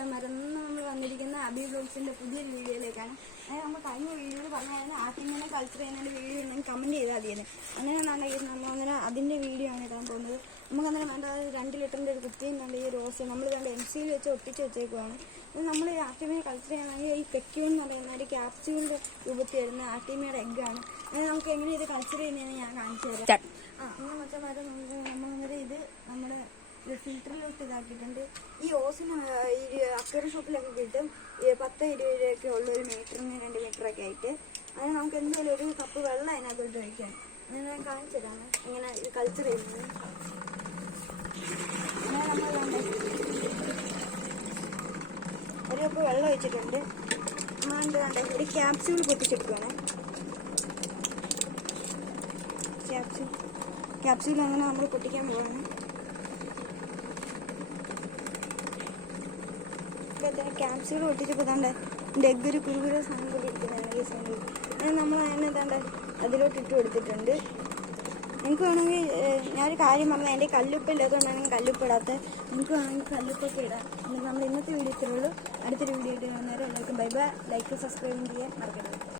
മച്ചന്മാരെന്ന് നമ്മൾ വന്നിരിക്കുന്ന അബി ബ്ലോഗ്സിന്റെ പുതിയൊരു വീഡിയോയിലേക്കാണ്. നമ്മൾ കഴിഞ്ഞ വീഡിയോയിൽ പറഞ്ഞാൽ ആറ്റിങ്ങനെ കൾച്ചർ ചെയ്യുന്നതിൻ്റെ വീഡിയോ ഉണ്ടെങ്കിൽ കമൻറ്റ് ചെയ്താൽ മതിയെന്ന്. അങ്ങനെയാണെങ്കിൽ നമ്മൾ അതിൻ്റെ വീഡിയോ ആണ് ഇടാൻ പോകുന്നത്. നമുക്കന്നേരം വേണ്ട 2 ലിറ്ററിൻ്റെ ഒരു കുപ്പിയും വേണ്ട ഈ റോസ് നമ്മൾ വേണ്ട MC വെച്ച് ഒട്ടിച്ച് വെച്ചേക്കുവാണ്. ഇത് നമ്മൾ ആർട്ടിമിയെ കൾച്ചർ ചെയ്യണമെങ്കിൽ ഈ പെക്യൂൺ എന്ന് പറയുന്ന ഒരു ക്യാപ്സ്യൂളിൻ്റെ രൂപത്തിൽ വരുന്ന ആർട്ടിമിയുടെ എഗ്ഗാണ്. അങ്ങനെ നമുക്ക് എങ്ങനെ ഇത് കൾച്ചർ ചെയ്യുന്നതെന്ന് ഞാൻ കാണിച്ചു തരാം. അങ്ങനെ മച്ചന്മാരെ നമ്മൾ ഇത് നമ്മുടെ ഫിൽറ്ററിലോട്ട് ഇതാക്കിയിട്ടുണ്ട്. ഈ ഓസിന് ഈ അക്വേറിയം ഷോപ്പിലൊക്കെ കിട്ടും 10-20 രൂപയൊക്കെ ഉള്ള ഒരു മീറ്ററിന് 2 മീറ്ററൊക്കെ ആയിട്ട്. അതിന് നമുക്ക് എന്തെങ്കിലും ഒരു കപ്പ് വെള്ളം അതിനകത്തോട്ട് ഒഴിക്കാം. അങ്ങനെ ഞാൻ കാണിച്ചു തരാം ഇങ്ങനെ ഇത് കൾച്ചർ ചെയ്യുന്നത്. അങ്ങനെ നമ്മൾ ഒരു കപ്പ് വെള്ളം ഒഴിച്ചിട്ടുണ്ട്. നമ്മൾ വേണ്ട ഒരു ക്യാപ്സ്യൂൾ പൊട്ടിച്ചെടുക്കുകയാണ്. ക്യാപ്സ്യൂൾ അങ്ങനെ നമ്മൾ പൊട്ടിക്കാൻ പോവാണ്. ക്യാപ്സ്യൂൾ പൊട്ടിച്ചപ്പോൾ താണ്ട് എൻ്റെ എഗ്ഗ് ഒരു കുരുകുര സൗണ്ട് ഇരിക്കുന്നതാണ് ഈ സൗണ്ട്. അങ്ങനെ നമ്മൾ അതിനെ താണ്ട് അതിലോട്ട് ഇട്ട് കൊടുത്തിട്ടുണ്ട്. നിങ്ങൾക്ക് വേണമെങ്കിൽ ഞാനൊരു കാര്യം പറഞ്ഞാൽ എൻ്റെ കല്ലുപ്പ് ഇല്ലാത്തതുകൊണ്ടാണ് കല്ലുപ്പ് ഇടാത്തത്. നിങ്ങൾക്ക് വേണമെങ്കിൽ കല്ലുപ്പൊക്കെ ഇടാം. എന്നിട്ട് നമ്മൾ ഇന്നത്തെ വീഡിയോ ഇത്രയുള്ളൂ. അടുത്തൊരു വീഡിയോ ഇട്ട് വന്നേരം എല്ലാവർക്കും ബൈ ബൈ. ലൈക്ക് സബ്സ്ക്രൈബ് ചെയ്യാൻ മറക്കരുത്.